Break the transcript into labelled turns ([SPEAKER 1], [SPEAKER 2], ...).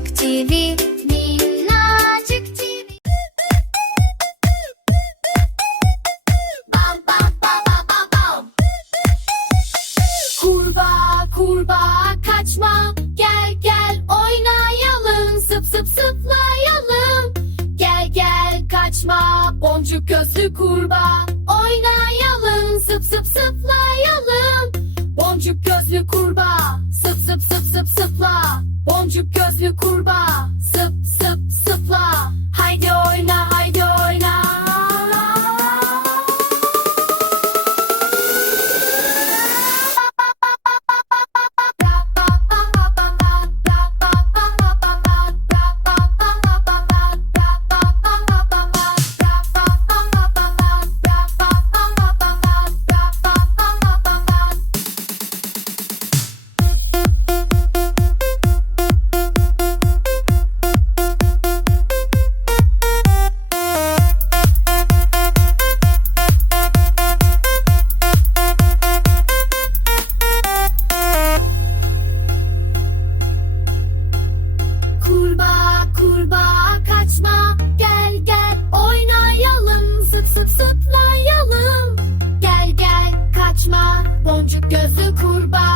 [SPEAKER 1] Minnacık TV Minnacık TV Bam bam bam bam bam bam. Kurbağa kurbağa kaçma. Gel gel oynayalım. Sıp sıp sıplayalım. Gel gel kaçma. Boncuk gözlü kurbağa. Oynayalım. Sıp sıp sıplayalım. Boncuk gözlü kurbağa. Sıp sıp sıp sıp sıpla Boncuk gözlü kurbağa sıp sıplayalım Gel gel kaçma. Boncuk gözlü kurbağa